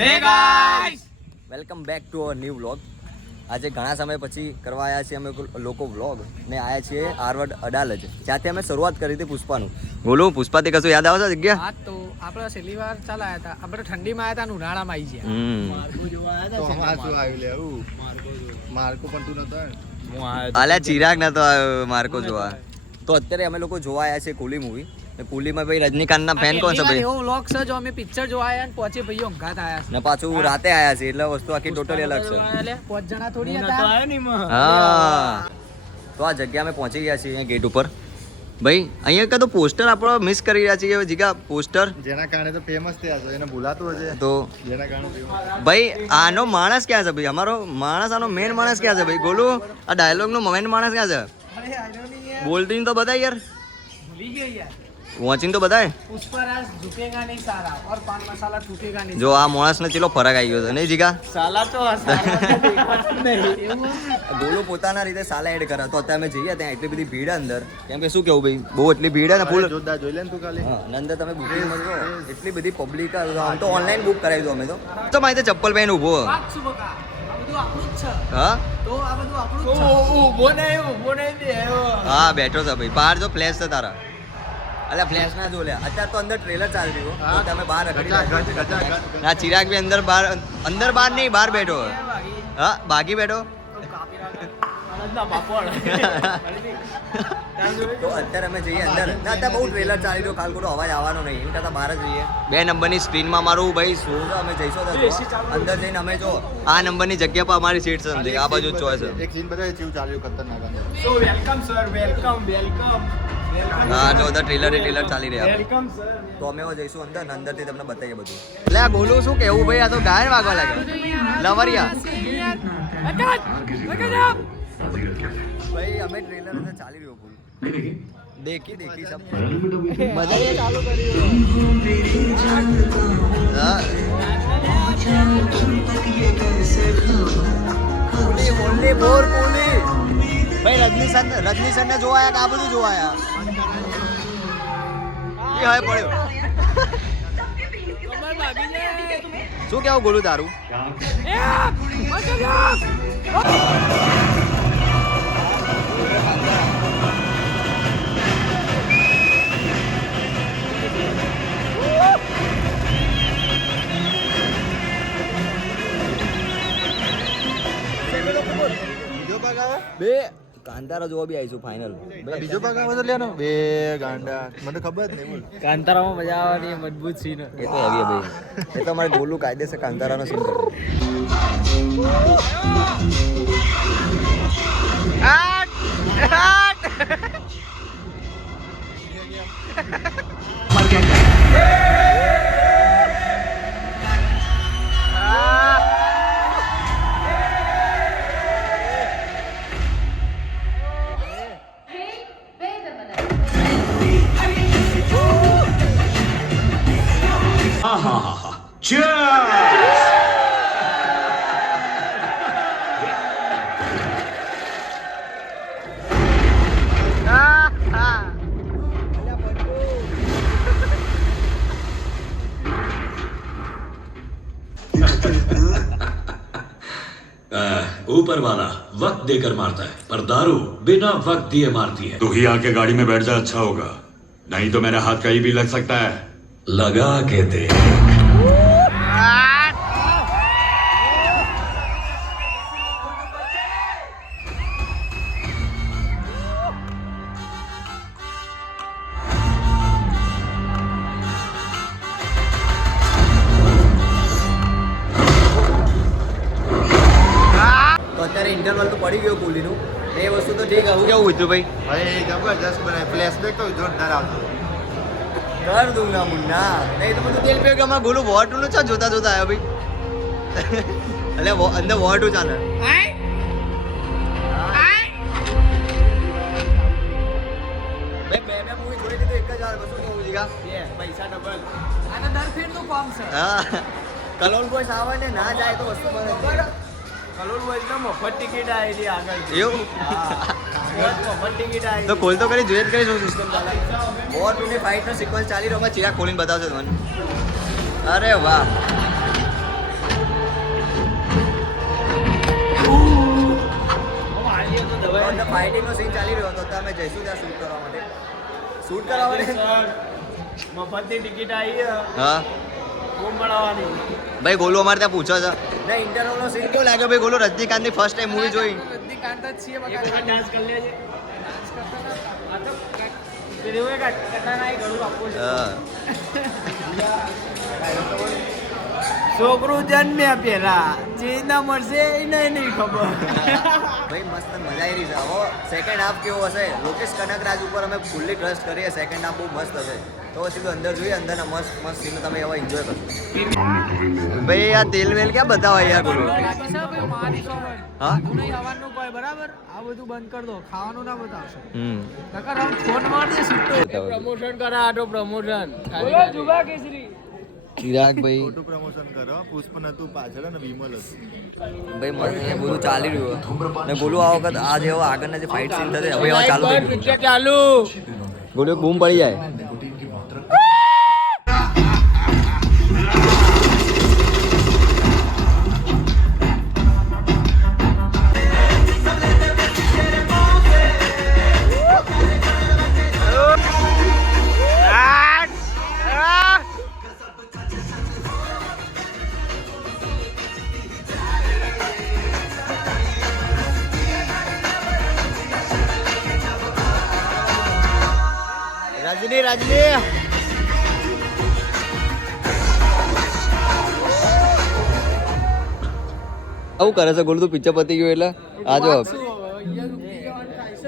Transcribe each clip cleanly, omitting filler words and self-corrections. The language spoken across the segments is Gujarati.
હે guys welcome back to our new vlog. આજે ઘણા સમય પછી કરવા આવ્યા છીએ અમે લોકો વ્લોગ ને આવ્યા છીએ આરવડ અડાલજ, જ્યાંથી અમે શરૂઆત કરી હતી પુષ્પાનું. બોલું પુષ્પાથી કશું યાદ આવે છે જગ્યા? હા, તો આપણે છેલ્લી વાર ચાલ આવ્યા હતા. આપણે ઠંડીમાં આવ્યા હતા, ઉનાળામાં આવી ગયા. માર્કો જોવા આવ્યા અલ્યા ચિરાગ નતો આવ્યો માર્કો જોવા. તો અત્યારે અમે લોકો જોવા આવ્યા છીએ કુલી મૂવી. કુલીમાં ભાઈ રજનીકાંતના ફેન કોણ છે ભાઈ? એવો વ્લોગ છે જો અમે પિક્ચર જોવા આવ્યા ને પહોંચે ભાઈઓ અંગાત આવ્યા ને પાછું રાતે આવ્યા છે એટલે વસ્તુ આખી ટોટલી અલગ છે. છે. 5 જણા થોડી હતા. હા, તો આ જગ્યા અમે પહોંચી ગયા છીએ અહીંયા ગેટ ઉપર. ભાઈ અહીંયા કદો પોસ્ટર આપણો મિસ કરી રહ્યા છીએ જીગા. પોસ્ટર જેના કારણે તો ફેમસ થયા છો, એને ભૂલાતું હશે તો જેના કારણે ભાઈ આનો માણસ ક્યાં છે ભાઈ? અમારો માણસ, આનો મેન માણસ ક્યાં છે ભાઈ? ગોલું આ ડાયલોગ નો મેન માણસ ક્યાં છે? બોલતી તો બધા યાર, ભૂલી ગઈ યાર. વોચિંગ તો બતાય. પુષ્પરાજ ઝુકેગા નહીં સારા और पान मसाला टूटेगा नहीं. જો આ માણસ ને ચેલો ફરક આવી ગયો છે નહીં જીગા? સાલા તો એવું ગોલુ પોતાના રીતે સાલા એડ કરે. તો અત્યારે અમે જઈએ ત્યાં એટલી બધી ભીડ અંદર, કેમ કે શું કેવું ભાઈ, બહુ એટલી ભીડ હે ને ફૂલ. જોરદાર જોઈ લે ને તું ખાલી. હા, અને અંદર તમે બુકિંગ મળજો, એટલી બધી પબ્લિક. આમ તો ઓનલાઈન બુક કરાવી દો અમે તો માહિતી ચપ્પલ પહેરીને ઊભો. વાત શું બકા, આ બધું આપણું જ છે. હા તો આ બધું આપણું જ છે. ઊભો નહીં બે હા બેઠો છે ભાઈ. બહાર જો ફ્લેશ છે તારા. અલ્યા ફ્લેશ ના જો લ્યા. અત્યારે તો અંદર ટ્રેલર ચાલી રહ્યું. તો તમે બહાર રખડી ના. ચિરાગ બી અંદર બહાર નહીં, બહાર બેઠો. હા, બાકી બેઠો. તો અત્યારે અમે જઈએ અંદર. ના અત્યારે બહુ ટ્રેલર ચાલી રહ્યો, કાલ ખોટો અવાજ આવવાનો નહીં, એમ કરતા બહાર જ જઈએ. 2 નંબરની સ્ક્રીનમાં મારું ભાઈ શો છે. અમે જઈશું અંદર જઈને અમે જો આ નંબરની જગ્યા પર અમારી સીટ છે, આ બાજુ જ ચોઈસ છે. એક સીન બતાવે કેવું ચાલ્યું ખતરનાક. સો વેલકમ સર, વેલકમ. હા જો અંદર ટ્રેલર ચાલી રહ્યા. Welcome sir. તો અમે જઈશું અંદર ને અંદરથી તમને બતાવીએ બધું. એટલે આ ગોલું શું કેવું ભાઈ? આ તો ગાયન વાગવા લાગે લવરિયા. ભાઈ અમે ટ્રેલર અંદર ચાલી રહ્યો ફૂલ. દેખી સબ મજા ચાલુ કર્યું. હા ઓનલી ફોર કુલી. ભાઈ રજનીશ ને જોવા આયા કે આ બધું જોવા આયા? એ હવે પડ્યો. શું કેવું ગોલું તારું? બીજો ભાગ આવે? બે કાંતારા જોવા બી આવીશું ફાઇનલ. બીજો ભાગ આવે તો લેનો. બે ગાંડા મને ખબર જ નહીં. બોલ કાંતારામાં મજા આવવાની મજબૂત સીન. એ તો હેવી ભાઈ. એ તો અમારે ગોલું કાયદેસર કાંતારાનો સીન કરે. ऊपर वाला वक्त देकर मारता है पर दारू बिना वक्त दिए मारती है. तू ही आके गाड़ी में बैठ जा, अच्छा होगा. नहीं तो मेरा हाथ कहीं भी लग सकता है. लगा के दे. અત્યારે ઇન્ટરવલ તો પડી ગયો કુલીનું. એ વસ્તુ તો ઠીક. આવું કેવું હતું ભાઈ? ભાઈ જબરજસ્ત બનાય. ફ્લેશબેક તો જોરદાર આવતો. કર દઉં ના મુન્ના. નહીં તો બધું તેલ પે કે અમારે ગોલું વોટનું છે જોતા આવ્યો ભાઈ. એટલે અંદર વોટું ચાલે. બે મૂવી જોઈ લીધું એક જ વાર. બસો કેવું જીગા? પૈસા ડબલ. આને દર ફેરનું કામ છે. હા, કલોલ બોયસ આવે ને ના જાય તો વસ્તુ મળે. કલોલ બોયસ ના મફત ટિકિટ આવી છે આગળ. એવું મફત ટિકિટ આવી. તો ખોલ તો કરી જોઈએ જ કરી શું સિસ્ટમ ચાલે. વોર 2 ની 5 નો સિક્વન્સ ચાલી રહ્યો. ચિરાગ ખોલીને બતાવશે તમને. અરે વાહ, શું કેવું જીગા? મજા આવી. મજા આવી. મજા આવી. મજા આવી. મજા આવી. મજા આવી. અંદર ફાઇટિંગનો સીન ચાલી રહ્યો હતો તો અમે જઈશું ત્યાં શૂટ કરવા માટે. શૂટ કરવા માટે મફતની ટિકિટ આવી હા બૂમ પડાવવાની. ભાઈ ગોલુ અમારે ત્યાં પૂછો છે ના ઇન્ટરવલનો સીન કેવો લાગ્યો ભાઈ ગોલુ? રજનીકાંતની ફર્સ્ટ ટાઈમ મૂવી જોઈ. રજનીકાંત જ છીએ બકા. ડાન્સ કરી લેજે. ડાન્સ કરતા આ તો પેલું એક કટાના એ ગળું આપવું છે. હા છોકરું જન્મ્યા પેલા જે ના મળશે એને નહીં ખબર. ભાઈ મસ્ત મજા આવી રહી છે. હવે સેકન્ડ હાફ કેવો હશે? લોકેશ કનકરાજ ઉપર અમે ફૂલ્લી ટ્રસ્ટ કરીએ. સેકન્ડ હાફ બહુ મસ્ત હશે. તો સીધું અંદર જોઈએ, અંદરના મસ્ત મસ્ત સીન તમે હવે એન્જોય કરશો. ભાઈ આ તેલ વેલ ક્યાં બતાવો યાર બોલો? હા ખાવાનું કોઈ બરાબર આ બધું બંધ કરી દો. ખાવાનું ના બતાવશો. હમ નકર આમ ફોન મારજે સીધો. પ્રમોશન કરે આટો પ્રમોશન. બોલો જુગા કેસરી. ચિરાગ ભાઈ ખોટું પ્રમોશન કરો. પુષ્પ નતું પાછળ અને વિમલ હતું. ભાઈ મને એ બધું ચાલી રહ્યું ને બોલું આ વખત આ જે હવે આગળના જે ફાઇટ સીન થશે હવે ચાલુ થઈ ગયું. ચાલુ બોલું બૂમ પડી જાય. રજની આવું કરે છે ગોલું? તું પિક્ચર પતી ગયું એટલે આ જો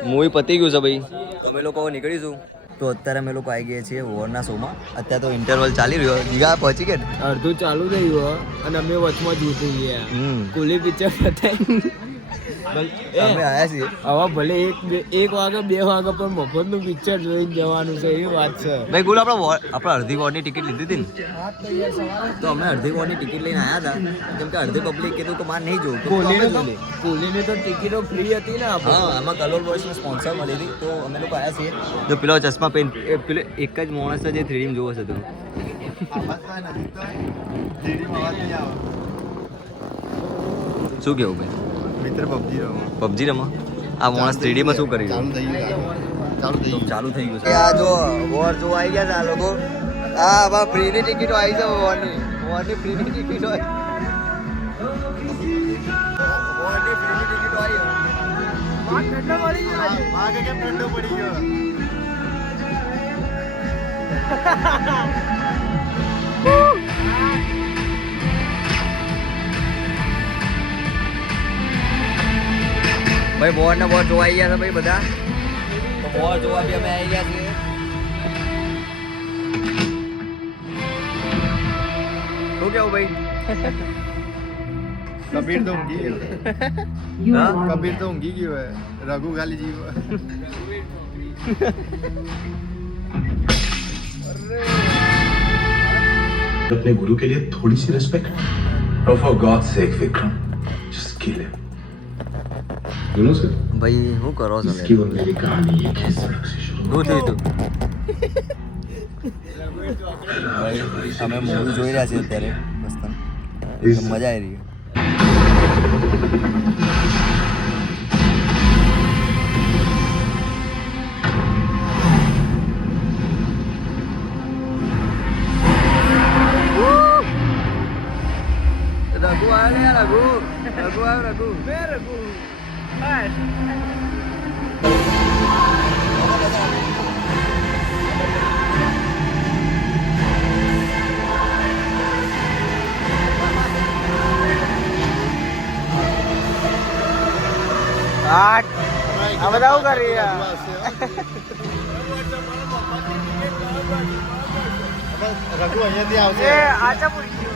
મૂવી પતી ગયું છે ભાઈ. તમે લોકો નીકળીશું તો અત્યારે અમે લોકો આવી ગયા છીએ વોરના શોમાં. અત્યારે તો ઇન્ટરવલ ચાલી રહ્યો. જીગા પહોંચી ગયા? અડધું ચાલુ થઈ ગયું અને અમે વચમાં જૂતી ગયા. કુલી પિક્ચર પતાઈ અમે આયા છીએ. હવે ભલે એક વાગે 2 વાગે પણ મફતનું પિક્ચર જોઈને જવાનું છે એ વાત છે. ભાઈ ગોલું આપણે અડધી વોરની ટિકિટ લીધી હતી ને તો અમે અડધી વોરની ટિકિટ લઈને આવ્યા હતા કેમ કે અડધી પબ્લિક કીધું કે મારે નહીં જોવું. કોહલીની તો ટિકિટો ફ્રી હતી ને આપણે. હા આમાં કલર બોયસની સ્પોન્સર મળી હતી તો અમે લોકો આવ્યા છીએ. જો પેલો ચશ્મા પહેન પેલો એક જ માણસ છે જે 3D જોવો છે તું. શું કેવું ભાઈ? મિત્ર પબજી રમો. પબજી રમો? આ માણસ 3D માં શું કરી ચાલુ થઈ ગયું. ચાલુ થઈ ગયું. ચાલુ થઈ ગયું છે. આ જો વોર જો આવી ગયા છે આ લોકો. હા હવે ફ્રીની ટિકિટો આવી છે વોરની ફ્રીની ટિકિટો આવી. વોરની ફ્રીની ટિકિટો આવી. ઠંડો પડી ગયો. આગે કેમ ઠંડો પડી ગયો? ભાઈ વોર ને વોર જોવા આવી ગયા છે ભાઈ બધા. તો વોર જોવા બી અમે આવી ગયા છીએ. શું કેવું ભાઈ? કબીર તો ઊંઘી ગયો. હા કબીર તો ઊંઘી ગયો હે. રઘુ ખાલી જીવ. अपने गुरु के लिए थोड़ी सी respect. Oh, for God's sake, Vikram, just kill him. You know, sir, ભાઈ શું કરો છો? इसकी और मेरी कहानी एक ही सड़क से शुरू શું થયું તું? અમે મૂવી જોઈ રહ્યા છીએ અત્યારે મસ્ત મજા આવી રહી. રઘુ આવ્યો ને રઘુ આવ્યો. રઘુ આ બધા શું કરી રહ્યા? રઘુ અહીંયાથી આવશે. આચા પૂરી ગયો.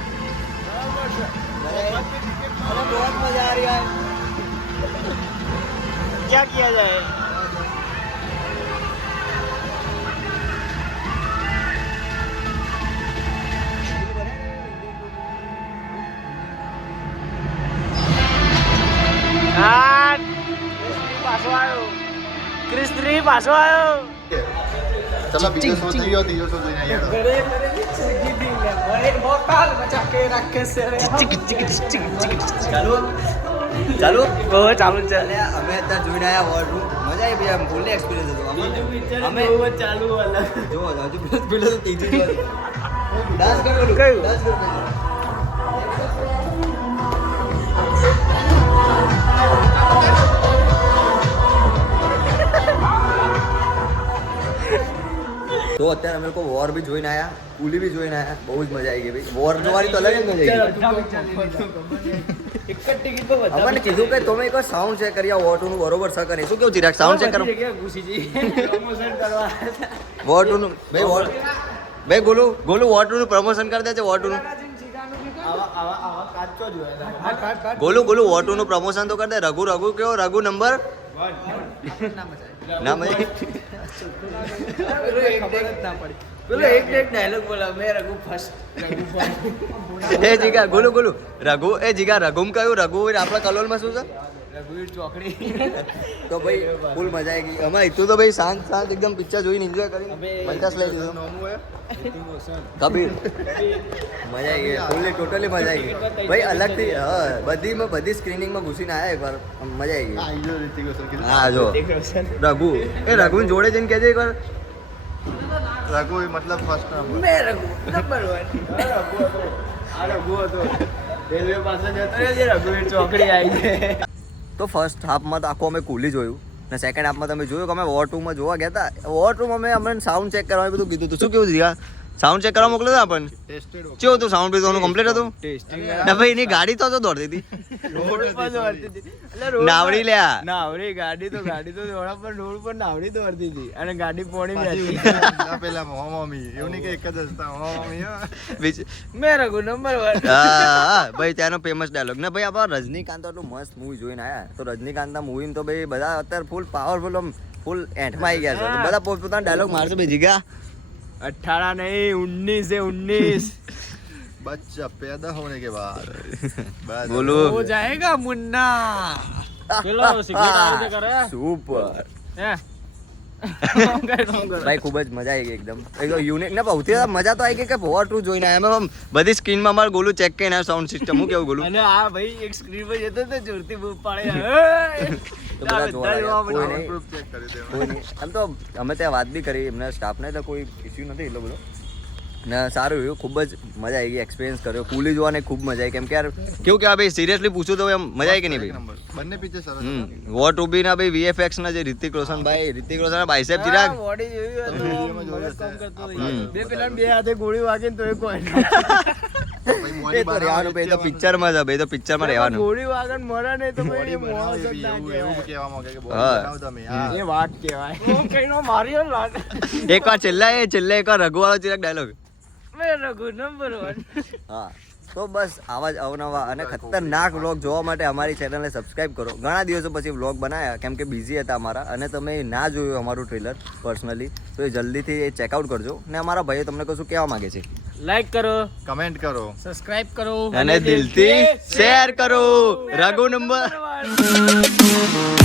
बहुत मजा आ रहा है. क्या किया जाए? ક્રિસ 3 પાછો આવ્યો. ચલો બીજો શો થઈ ગયો. ત્રીજો શો જોઈને આવ્યા. ભોકાલ બચા કે રાખે છે રે. ચાલો ચાલુ બહુ ચાલુ છે અમે અત્યારે જોઈને આવ્યા વોરરૂમ મજા આવી ભાઈ ફૂલ એક્સપિરિયન્સ હતો અમે ચાલુ અલગ જો હજુ પેલો તો ત્રીજી ડાન્સ કરો કયું? ડાન્સ કરો તો અત્યારે અમે લોકો વોર બી જોઈને આવ્યા કુલી બી જોઈને આવ્યા બહુ જ મજા આવી ગઈ ભાઈ વોર જોવાની તો અલગ જ મજા આવી ગઈ એક જ ટિકિટ પર બધા અમને કીધું કે તમે એકવાર સાઉન્ડ ચેક કરી આવો વોર 2 નું બરોબર છે કે નહીં શું કેવું ચિરાગ સાઉન્ડ ચેક કરો ઘુસી પ્રમોશન કરવા વોર 2 નું ભાઈ ગોલુ વોર 2 નું પ્રમોશન કરી દે છે વોર 2 નું આવા કાચો જોયા ગોલુ વોર 2 નું પ્રમોશન તો કરી દે રઘુ કેવો રઘુ નંબર ના મજા પેલો એક ડાયલોગ બોલા મેં રઘુ ફર્સ્ટ એ જીગા ગોલુ રઘુ એ જીગા રઘુમ કયું રઘુ આપણા કલોલમાં શું છે રઘુવીર ચોકડી તો ભાઈ ફૂલ મજા આવી ગઈ અમે તું તો ભાઈ શાંત એકદમ પિક્ચર જોઈને એન્જોય કરી 50 લઈ દીધો કબીર મજા આવી ગઈ ફૂલી ટોટલી મજા આવી ગઈ ભાઈ અલગથી બધી સ્ક્રીનિંગમાં ઘૂસીને આવ્યા એકવાર મજા આવી ગઈ હા જો રઘુ એ રઘુ જોડે જઈને કહેજે એકવાર રઘુ મતલબ ફર્સ્ટ નંબર મેં રઘુ નંબર 1 રઘુ હતો રેલવે પાસે જતો રહેજે રઘુવીર ચોકડી આવી છે તો ફર્સ્ટ હાફમાં તો આખું અમે કુલી જોયું ને સેકન્ડ હાફમાં તમે જોયું કે અમે વોર 2 માં જોવા ગયા હતા વોર 2 માં અમને સાઉન્ડ ચેક કરવા બધું કીધું હતું શું કેવું જીગા સાઉન્ડ ચેક કરવા મોકલ્યો આપણને ટેસ્ટેડ કેવું હતું સાઉન્ડ બી તો કમ્પ્લીટ હતું ના ભાઈ એની ગાડી તો દોડતી હતી નાવડી લ્યા નાવડી ગાડી તો દોડા પર રોડ પર નાવડી દોડતી હતી અને ગાડી પોણી બેઠી પેલા મમ્મી એવું નહીં કે એક જ હસતા મમ્મી મેં રઘુ નંબર 1 હા ભાઈ ત્યાંનો ફેમસ ડાયલોગ ને ભાઈ આપણા રજનીકાંત એટલું મસ્ત મૂવી જોઈને આયા તો રજનીકાંતના મૂવી તો ભાઈ બધા અત્યારે ફૂલ ફૂલ એન્ડમાં આવી ગયા છે તો બધા પોતપોતાના ડાયલોગ મારશે ભાઈ જીગા 18 नहीं 19 है 19 बच्चा पैदा होने के बाद બોલો हो जाएगा मुन्ना चलो सिगरेट आगे करे સુપર हैं ભાઈ ખૂબ જ મજા આવી ગઈ એકદમ યુનિક ને સૌથી મજા તો આવી ગઈ કે વોર 2 જોઈને આયા અમે બધી સ્ક્રીનમાં અમારે ગોલું ચેક કરીને સાઉન્ડ સિસ્ટમ હું કેવું ગોલું અને આ ભાઈ એક સ્ક્રીન પર જતો તો જોરથી બૂમ પાડે તો બધા જોવા લાગ્યા. કોઈ નહીં. प्रूफ चेक कर देते કોઈ નહીં આમ તો અમે ત્યાં વાત બી કરી એમના સ્ટાફને તો કોઈ ઇસ્યુ નથી એટલો બધો ને સારું રહ્યું ખૂબ જ મજા આવી ગઈ એક્સપિરિયન્સ કર્યો કુલી જોવાને ખૂબ મજા આવી કેમ કે યાર કેવું કે ભાઈ સિરિયસલી પૂછું તો એમ મજા આવી કે નહીં ભાઈ नंबर बनने पीछे सरस વોર 2 બી ના ભાઈ વીએફએક્સ ના જે રિતિક રોશન બાઇસેપ ચિરાગ બોડી જોઈ તમે વિડીયોમાં જોયું હશે. બે પેલા બે હાથે ગોળી વાગે ને તો એ કોઈ એ તો રહેવાનું ભાઈ તો પિક્ચરમાં છે ભાઈ તો પિક્ચરમાં રહેવાનું ગોળી વાગે ને મરે નહીં તો ભાઈ એ મોણસ જ ના એવું કહેવાય. કહેવા માંગે કે હા. બનાવો તમે હા એ વાત કહેવાય હું કઈનો માર્યો લાટ એકવાર છેલ્લે એકવાર રઘુવાળો ચિરાગ ડાયલોગ મેં રઘુ નંબર 1 હા તો બસ આવા જ અવનવા અને ખતરનાક વ્લોગ જોવા માટે અમારી ચેનલને સબસ્ક્રાઇબ કરો ઘણા દિવસો પછી વ્લોગ બનાવ્યા કેમ કે બિઝી હતા અમારા અને તમે ના જોયું અમારું ટ્રેલર પર્સનલી તો એ જલ્દીથી એ ચેકઆઉટ કરજો ને અમારા ભાઈઓ તમને કશું કહેવા માંગે છે લાઈક કરો कमेंट करो સબસ્ક્રાઇબ કરો અને દિલથી શેર કરો રઘુ નંબર 1